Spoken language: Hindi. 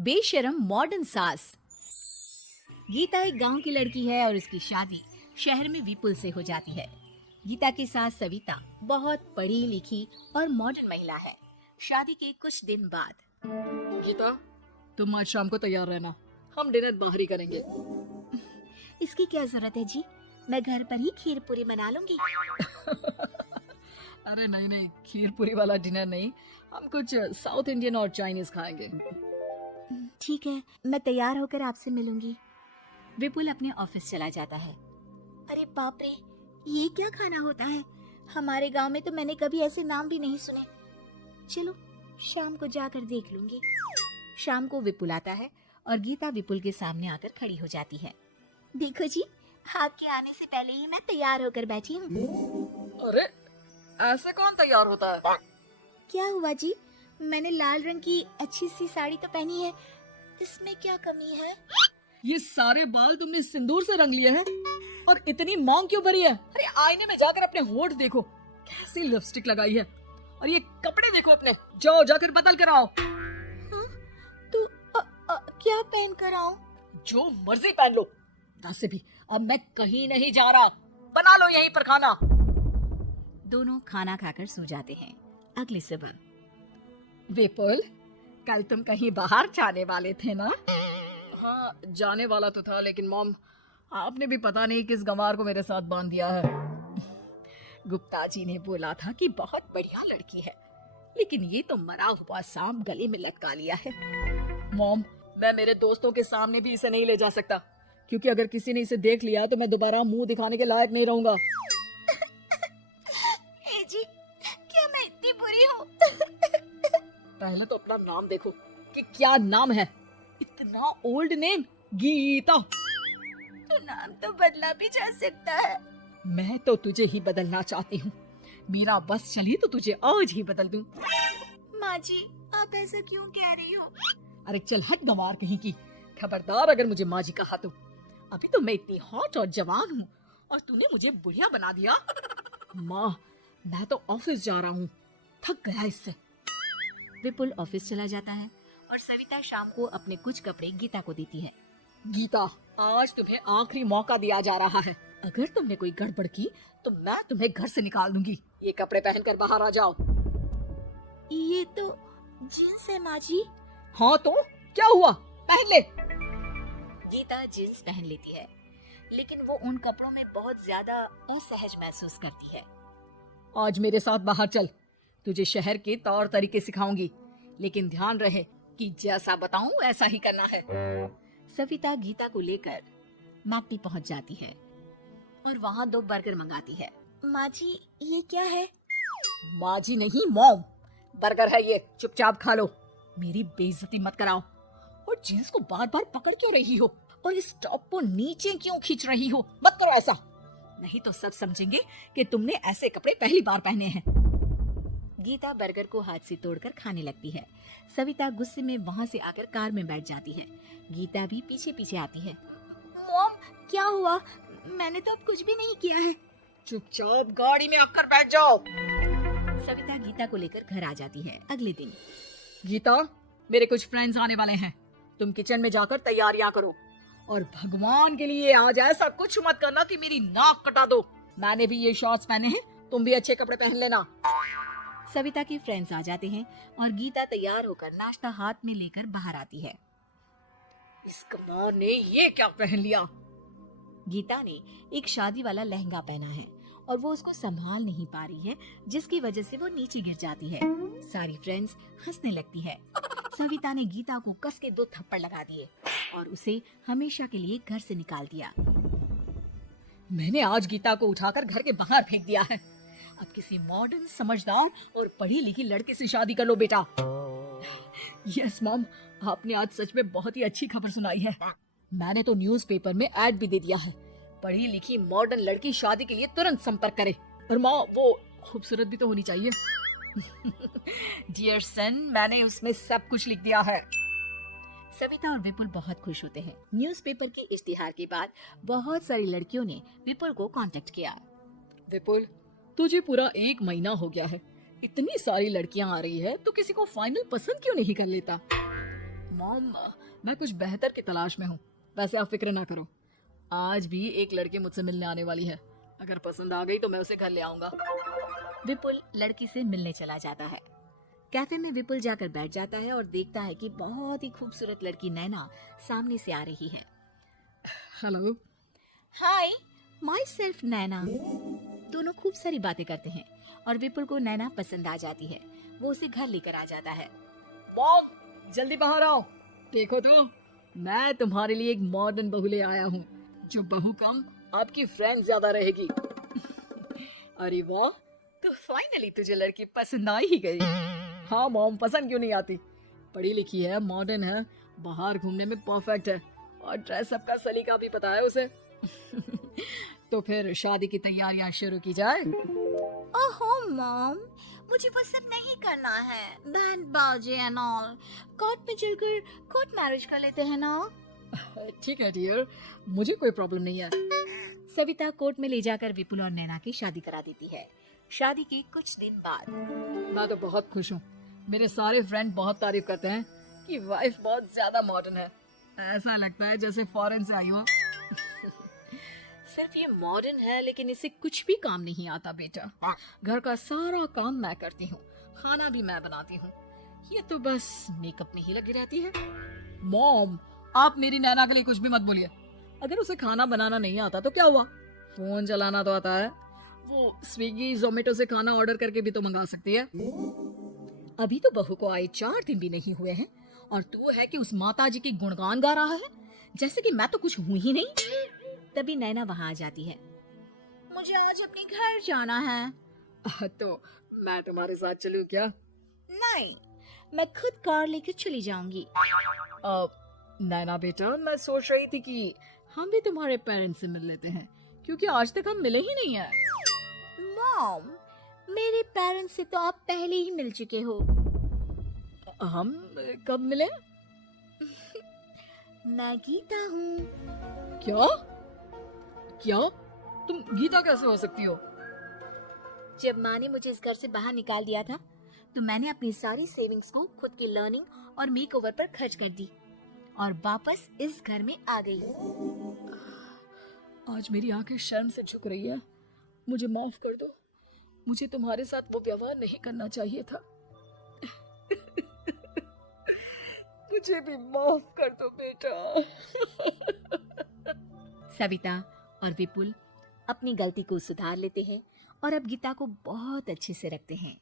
बेशरम मॉडर्न सास। गीता एक गांव की लड़की है और उसकी शादी शहर में विपुल से हो जाती है। गीता की सास सविता बहुत पढ़ी लिखी और मॉडर्न महिला है। शादी के कुछ दिन बाद, गीता, तुम आज शाम को तैयार रहना, हम डिनर बाहर ही करेंगे। इसकी क्या जरूरत है जी, मैं घर पर ही खीर पूरी बना लूंगी। अरे नहीं नहीं, खीर पूरी वाला डिनर नहीं, हम कुछ साउथ इंडियन और चाइनीज खाएंगे। ठीक है, मैं तैयार होकर आपसे मिलूंगी। विपुल अपने ऑफिस चला जाता है। अरे बाप रे, ये क्या खाना होता है? हमारे गांव में तो मैंने कभी ऐसे नाम भी नहीं सुने। चलो शाम को जाकर देख लूंगी। शाम को विपुल आता है और गीता विपुल के सामने आकर खड़ी हो जाती है। देखो जी, आपके आने से पहले ही मैं तैयार होकर बैठी हूँ। अरे ऐसे कौन तैयार होता है? क्या हुआ जी? मैंने लाल रंग की अच्छी सी साड़ी तो पहनी है, इसमें क्या कमी है? ये सारे बाल तुमने सिंदूर से रंग लिए हैं और इतनी मांग क्यों भरी है? अरे आईने में जाकर अपने होंठ देखो, कैसी लिपस्टिक लगाई है, और ये कपड़े देखो अपने, जाओ जाकर बदल कर आओ। तो क्या पहन कर आऊं? जो मर्जी पहन लो। वैसे भी अब मैं कहीं नहीं जा रहा, बना लो यहीं पर खाना। दोनों खाना खाकर सो जाते हैं। अगली सुबह, विपुल, कल तुम कहीं बाहर जाने वाले थे ना? हाँ, जाने वाला तो था, लेकिन मॉम, आपने भी पता नहीं किस गंवार को मेरे साथ बांध दिया है। गुप्ता जी ने बोला था कि बहुत बढ़िया लड़की है, लेकिन ये तो मरा हुआ सांप गले में लटका लिया है। मॉम, मैं मेरे दोस्तों के सामने भी इसे नहीं ले जा सकता, क्योंकि अगर किसी ने इसे देख लिया तो मैं दोबारा मुंह दिखाने के लायक नहीं रहूंगा। जी, क्या मैं इतनी बुरी हूँ? पहले तो अपना नाम देखो कि क्या नाम है। इतना ओल्ड नेम, गीता। तो नाम तो बदला भी जा सकता है। मैं तो तुझे ही बदलना चाहती हूँ। मेरा बस चली तो तुझे आज ही बदल दूं। माँ जी, आप ऐसा क्यों कह रही हो? अरे चल हट गंवार कहीं की, खबरदार अगर मुझे माँ जी कहा तो। अभी तो मैं इतनी हॉट और जवान हूँ और तूने मुझे बुढ़िया बना दिया। माँ, मैं तो ऑफिस जा रहा हूँ, थक गया इससे। विपुल ऑफिस चला जाता है और सविता शाम को अपने कुछ कपड़े गीता को देती है। गीता, आज तुम्हें आखिरी मौका दिया जा रहा है। अगर तुमने कोई गड़बड़ की तो मैं तुम्हें घर से निकाल दूंगी। ये कपड़े पहनकर बाहर आ जाओ। ये तो जींस है माँ जी। हाँ तो क्या हुआ, पहन ले। गीता जींस पहन लेती है, लेकिन वो उन कपड़ों में बहुत ज्यादा असहज महसूस करती है। आज मेरे साथ बाहर चल, तुझे शहर के तौर तरीके सिखाऊंगी, लेकिन ध्यान रहे कि जैसा बताऊं ऐसा ही करना है। सविता गीता को लेकर मैकडी पहुंच जाती है और वहाँ 2 बर्गर मंगाती है। माँ जी, ये क्या है? माँ जी नहीं, मॉम, बर्गर है ये, चुपचाप खा लो। मेरी बेइज्जती मत कराओ। और जींस को बार बार पकड़ क्यों रही हो, और इस टॉप को नीचे क्यों खींच रही हो? मत करो ऐसा, नहीं तो सब समझेंगे कि तुमने ऐसे कपड़े पहली बार पहने हैं। गीता बर्गर को हाथ से तोड़कर खाने लगती है। सविता गुस्से में वहाँ से आकर कार में बैठ जाती है। गीता भी पीछे पीछे आती है। मॉम, क्या हुआ? मैंने तो अब कुछ भी नहीं किया है। चुपचाप गाड़ी में आकर बैठ जाओ। सविता गीता को लेकर घर आ जाती है। अगले दिन, गीता, मेरे कुछ फ्रेंड्स आने वाले हैं, तुम किचन में जाकर तैयारियां करो, और भगवान के लिए आज ऐसा कुछ मत करना कि मेरी नाक कटा दो। मैंने भी ये शॉर्ट्स पहने हैं, तुम भी अच्छे कपड़े पहन लेना। सविता के फ्रेंड्स आ जाते हैं और गीता तैयार होकर नाश्ता हाथ में लेकर बाहर आती है। इस कमार ने ये क्या पहन लिया? गीता ने एक शादी वाला लहंगा पहना है और वो उसको संभाल नहीं पा रही है, जिसकी वजह से वो नीचे गिर जाती है। सारी फ्रेंड्स हंसने लगती है। सविता ने गीता को कस के 2 थप्पड़ लगा दिए और उसे हमेशा के लिए घर से निकाल दिया। मैंने आज गीता को उठाकर घर के बाहर फेंक दिया है। अब किसी मॉडर्न, समझदार और पढ़ी लिखी लड़के से शादी कर लो बेटा। यस मॉम, आपने आज सच में बहुत ही अच्छी खबर सुनाई है। मैंने तो न्यूज़पेपर में ऐड भी दे दिया है, पढ़ी लिखी मॉडर्न लड़की शादी के लिए तुरंत संपर्क करे। और माँ, वो खूबसूरत भी तो होनी चाहिए। डियर सन, मैंने उसमें सब कुछ लिख दिया है। सविता और विपुल बहुत खुश होते हैं। न्यूज़पेपर के इश्तिहार के बाद बहुत सारी लड़कियों ने विपुल को कांटेक्ट किया। विपुल, तुझे पूरा 1 महीना हो गया है, इतनी सारी लड़कियां आ रही है तो किसी को फाइनल पसंद क्यों नहीं कर लेता? मॉम, मैं कुछ बेहतर की तलाश में हूँ। वैसे आप फिक्र ना करो, आज भी एक लड़की मुझसे मिलने आने वाली है। अगर पसंद आ गई तो मैं उसे घर ले आऊंगा। विपुल लड़की से मिलने चला जाता है। कैफे में विपुल जाकर बैठ जाता है और देखता है कि बहुत ही खूबसूरत लड़की नैना सामने से आ रही है। हेलो। हाय, माई सेल्फ नैना। दोनों खूब सारी बातें करते हैं और विपुल को नैना पसंद आ जाती है। वो उसे घर लेकर आ जाता है। मॉम, जल्दी बाहर आओ। देखो तो, मैं तुम्हारे लिए एक मॉडर्न बहू ले आया हूँ, जो बहू कम आपकी फ्रेंड ज्यादा रहेगी। अरे वाह, तो फाइनली तुझे लड़की पसंद आ ही गई। हाँ मॉम, पसंद क्यों नहीं आती? पढ़ी लिखी है, मॉडर्न है, बाहर घूमने में परफेक्ट है और ड्रेसअप का सलीका भी पता है उसे। तो फिर शादी की तैयारियां शुरू की जाए। ओहो मॉम, मुझे वो सब नहीं करना है। बैंड बाजे एंड ऑल। कोर्ट में चलकर कोर्ट मैरिज कर लेते हैं ना। ठीक है डियर, मुझे कोई प्रॉब्लम नहीं है। सविता कोर्ट में ले जाकर विपुल और नैना की शादी करा देती है। शादी के कुछ दिन बाद मैं तो बहुत खुश हूँ। मेरे सारे फ्रेंड बहुत तारीफ करते हैं कि वाइफ बहुत ज्यादा मॉडर्न है। ऐसा लगता है जैसे फॉरेन से आई हो। सिर्फ ये मॉडर्न है, लेकिन इसे कुछ भी काम नहीं आता बेटा। घर का सारा काम मैं करती हूँ, खाना भी मैं बनाती हूँ। ये तो बस मेकअप में ही लगी रहती है। मॉम, आप मेरी नैना के लिए कुछ भी मत बोलिए। अगर उसे खाना बनाना नहीं आता तो क्या हुआ, फोन चलाना तो आता है। वो स्विगी जोमेटो से खाना ऑर्डर करके भी तो मंगा सकती है। अभी तो बहू को आए 4 दिन भी नहीं हुए हैं और तू है कि उस माता जी की गुणगान गा रहा है, जैसे कि मैं तो कुछ हूं ही नहीं। तभी नैना वहां आ जाती है। मुझे आज अपने घर जाना है। तो मैं तुम्हारे साथ चलूं क्या? नहीं, मैं खुद कार लेकर चली जाऊंगी। नैना बेटा, मैं सोच रही थी कि हम भी तुम्हारे पेरेंट्स से मिल लेते हैं, क्योंकि आज तक हम मिले ही नहीं हैं। मॉम, मेरे पेरेंट्स से तो आप पहले ही मिल चुके हो। हम कब मिले? मैं गीता हूँ। क्या? क्या? तुम गीता कैसे हो सकती हो? जब माँ ने मुझे इस घर से बाहर निकाल दिया था, तो मैंने अपनी सारी सेविंग्स को खुद की लर्निंग और मेकओवर पर खर्च कर दी और वापस इस घर में आ गई। आज मेरी आंखें शर्म से झुक रही है। मुझे माफ कर दो। मुझे तुम्हारे साथ वो व्यवहार नहीं करना चाहिए था। मुझे भी माफ कर दो बेटा। सविता और विपुल अपनी गलती को सुधार लेते हैं और अब गीता को बहुत अच्छे से रखते हैं।